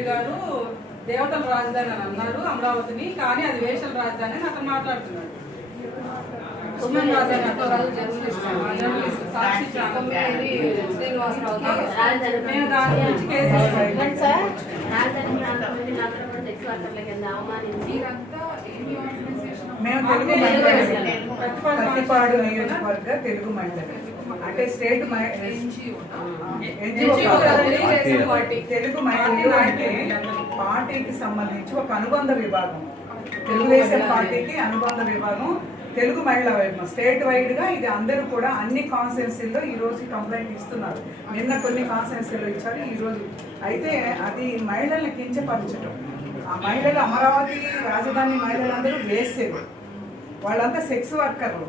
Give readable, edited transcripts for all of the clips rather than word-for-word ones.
నాయుడు గారు దేవతల రాజధాని అని అన్నారు అమరావతిని, కానీ అది వేషల రాజధాని అని అతను మాట్లాడుతున్నాడు. మేము ప్రతిపాడు నియోజకవర్గ తెలుగు మహిళలు అంటే స్టేట్ తెలుగు మహిళలు పార్టీకి సంబంధించి ఒక అనుబంధ విభాగం, తెలుగుదేశం పార్టీకి అనుబంధ విభాగం తెలుగు మహిళా వైపు స్టేట్ వైడ్ గా ఇది అందరూ కూడా అన్ని కాన్స్టిట్యున్సీల్లో ఈ రోజు కంప్లైంట్ ఇస్తున్నారు. నిన్న కొన్ని కాన్స్టిట్యున్సీల్లో ఇచ్చారు, ఈ రోజు అయితే అది మహిళల్ని కించపరచడం. ఆ మహిళలు అమరావతి రాజధాని మహిళలందరూ వేసేది, వాళ్ళంతా సెక్స్ వర్కర్లు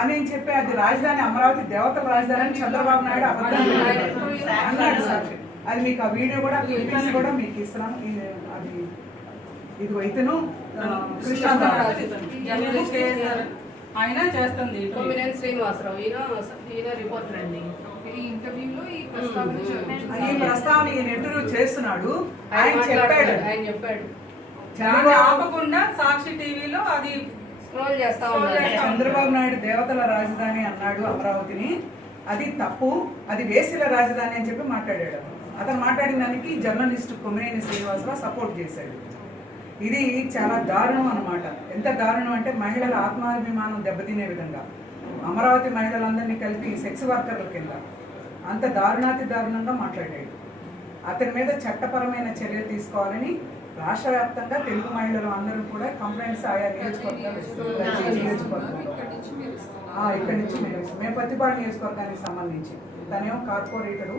అని చెప్పి అది రాజధాని అమరావతి దేవతల రాజధాని అని చంద్రబాబు నాయుడు అబద్ధం అన్నాడు సాక్షి. అది మీకు ఆ వీడియో కూడా క్లిప్పింగ్స్ కూడా మీకు ఇస్తున్నాను. అది ఇది ఇతను ఆయన చేస్తుంది శ్రీనివాసరావు ఈయన రిపోర్టర్ అండి. ఈ ప్రస్తావన ఈయన ఇంటర్వ్యూ చేస్తున్నాడు, ఆయన చెప్పాడు ఆపకుండా సాక్షి టీవీలో అది స్క్రోల్ చేస్తా చంద్రబాబు నాయుడు దేవతల రాజధాని అన్నాడు అమరావతిని, అది తప్పు, అది వేసిల రాజధాని అని చెప్పి మాట్లాడాడు. అతను మాట్లాడిన దానికి జర్నలిస్ట్ కొమ్మినేని శ్రీనివాసరావు సపోర్ట్ చేశాడు. ఇది చాలా దారుణం అన్నమాట. ఎంత దారుణం అంటే మహిళల ఆత్మాభిమానం దెబ్బతినే విధంగా అమరావతి మహిళలందరినీ కలిపి సెక్స్ వర్కర్ల కింద అంత దారుణాతి దారుణంగా మాట్లాడాడు. అతని మీద చట్టపరమైన చర్యలు తీసుకోవాలని రాష్ట్ర వ్యాప్తంగా తెలుగు మహిళలు అందరూ కూడా కంప్లైంట్స్ ఆయా నియోజకవర్గాలు ఇక్కడి నుంచి మేము పత్తిపాడు నియోజకవర్గానికి సంబంధించి తనేమో కార్పొరేటరు,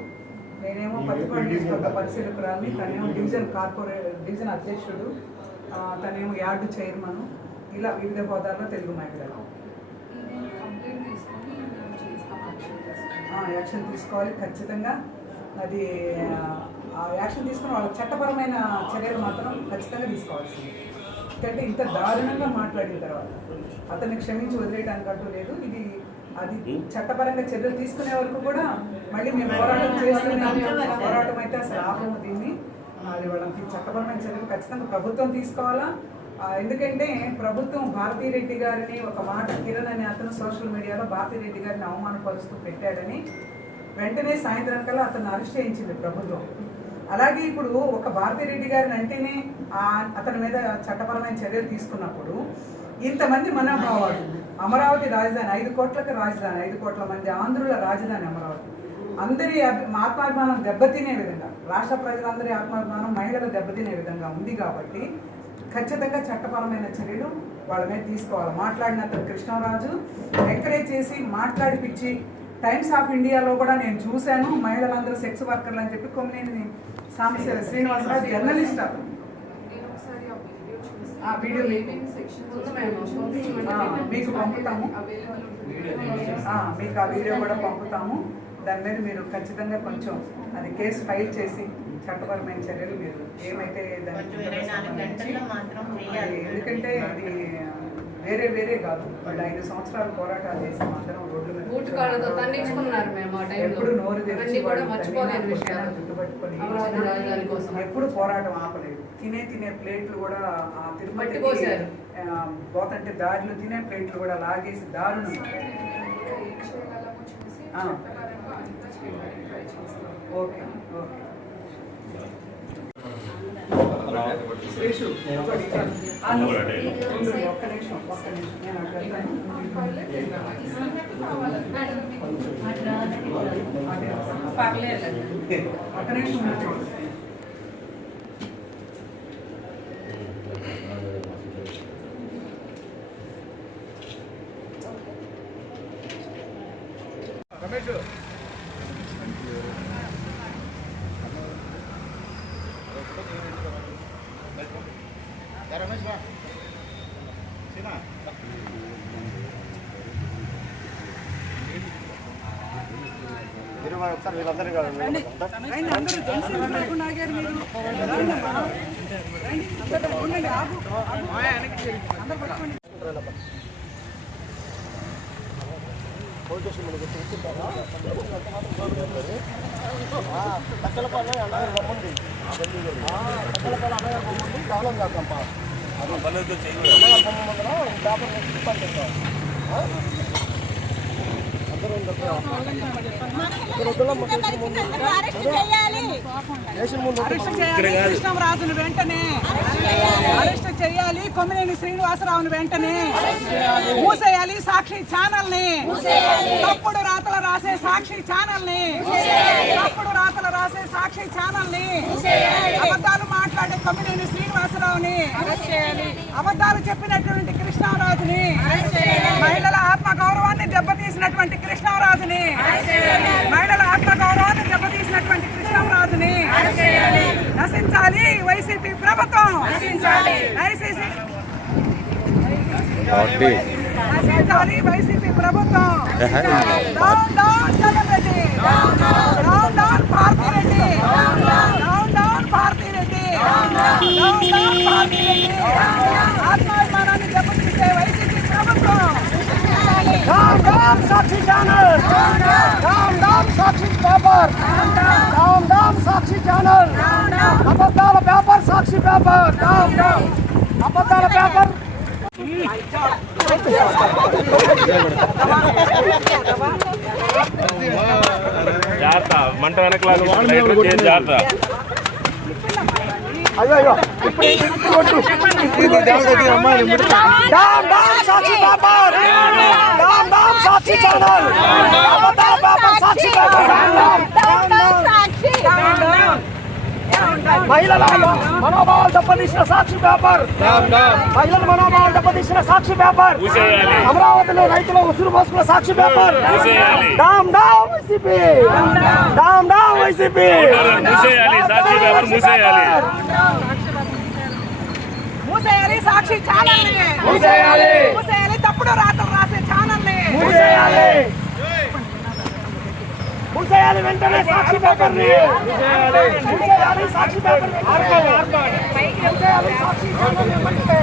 నేనేమో పత్తిపాడు నియోజకవర్గ పరిశీలకురాలని, తనేమో డివిజన్ అధ్యక్షుడు, తనేమో యార్డు చైర్మన్, ఇలా వివిధ హోదాల్లో తెలుగు మహిళలు యాక్షన్ తీసుకోవాలి ఖచ్చితంగా. అది యాక్షన్ తీసుకుని వాళ్ళ చట్టపరమైన చర్యలు మాత్రం ఖచ్చితంగా తీసుకోవాల్సింది. ఎందుకంటే ఇంత దారుణంగా మాట్లాడిన తర్వాత అతన్ని క్షమించి వదిలేయడానికి అంటూ లేదు. ఇది అది చట్టపరంగా చర్యలు తీసుకునే వరకు కూడా మళ్ళీ మేము పోరాటం చేస్తున్నాం. పోరాటం అయితే అసలు ఆపము దీన్ని. అది వాళ్ళకి చట్టపరమైన చర్యలు ఖచ్చితంగా ప్రభుత్వం తీసుకోవాలా. ఎందుకంటే ప్రభుత్వం భారతీరెడ్డి గారిని ఒక మాట కిరణ్ అనే అతను సోషల్ మీడియాలో భారతీరెడ్డి గారిని అవమానపరుస్తూ పెట్టాడని వెంటనే సాయంత్రం కల్లా అతను అరెస్ట్ చేయించింది ప్రభుత్వం. అలాగే ఇప్పుడు ఒక భారతీరెడ్డి గారిని అంటేనే అతని మీద చట్టపరమైన చర్యలు తీసుకున్నప్పుడు ఇంతమంది మనోభావాలు, అమరావతి రాజధాని 5 కోట్లకు రాజధాని, 5 కోట్ల మంది ఆంధ్రుల రాజధాని అమరావతి, అందరి ఆత్మాభిమానం దెబ్బతినే విధంగా, రాష్ట్ర ప్రజలందరి ఆత్మాభిమానం మహిళలు దెబ్బతినే విధంగా ఉంది కాబట్టి ఖచ్చితంగా చట్టపరమైన చర్యలు వాళ్ళ మీద తీసుకోవాలి. మాట్లాడిన అతను కృష్ణరాజు ఎంకరేజ్ చేసి మాట్లాడిపించి టైమ్స్ ఆఫ్ ఇండియాలో కూడా నేను చూశాను మహిళలందరూ సెక్స్ వర్కర్లు అని చెప్పి కొమ్మినేని శ్రీనివాసరావు జర్నలిస్ట్ అతను వీడియో మీకు పంపుతాము, మీకు ఆ వీడియో కూడా పంపుతాము. దాని మీద మీరు ఖచ్చితంగా కొంచెం అది కేసు ఫైల్ చేసి చట్టపరమైన చర్యలు మీరు ఏమైతే ఎందుకంటే అది వేరే కాదు. వాళ్ళు 5 సంవత్సరాలు పోరాటాలు చేసాం అందరం రోడ్ల మీద, ఎప్పుడు నోరు తెరిచి చుట్టుపట్టుకొని ఎప్పుడు పోరాటం ఆపలేదు. తినే ప్లేట్లు కూడా తిరుపతి పోతంటే దారిలో తినే ప్లేట్లు కూడా లాగేసి దారుణం. ఓకే ఓకే శ్రీషు ఒక్క నిమిషం రమేష్ రమేష్ ఒకసారి వీళ్ళందరూ కృష్ణంరాజును వెంటనే అరెస్ట్ చేయాలి. కొమ్మినేని శ్రీనివాసరావును వెంటనే మూసేయాలి. సాక్షి ఛానల్ ని తప్పుడు రాతలు రాసే సాక్షి ఛానల్ ని అబద్ధాలు మాట్లాడే కొమ్మినేని శ్రీనివాసరావుని, అబద్ధాలు చెప్పినటువంటి కృష్ణంరాజుని, మహిళల ఆత్మగౌరవాన్ని దెబ్బతీసినటువంటి కృష్ణంరాజుని, నశించాలి వైసీపీ ప్రభుత్వం, నశించాలి వైసీపీ ప్రభుత్వం. Down down Jagan Reddy, down down Bharathi Reddy, down down Bharathi Reddy, down down Bharathi Reddy. ఆత్మాభిమానాన్ని దెబ్బతీసే వైసీపీ ప్రభుత్వం. Down down Sakshi channel, down down Sakshi paper, down down Sakshi channel. అబద్ధాల paper Sakshi paper, down down అబద్ధాల పేపర్. జాగ్రత్త, మంట వెనకలాగా జాగ్రత్త. అయ్యో ఇప్పుడు down down Sakshi paper, down down Sakshi channel. అబద్ధాల paper Sakshi paper, down down Sakshi. మహిళల మనోభావాలు దెబ్బతీసిన సాక్షి పేపర్, మహిళల మనోభావాలు దెబ్బతీసిన సాక్షి పేపర్. అమరావతిలో రైతుల ఉసురు పోసుకున్న Sakshi paper. Down down YCP, down down YCP. మూసేయాలి సాక్షి ఛానల్ ని, మూసేయాలి తప్పుడు రాతలు రాసే ఛానల్ ని, మూసేయాలి వెంటనే సాక్షి పేపర్ ని, మూసేయాలి సాక్షి పేపర్ ని, మూసేయాలి సాక్షి ఛానల్ ని వెంటనే.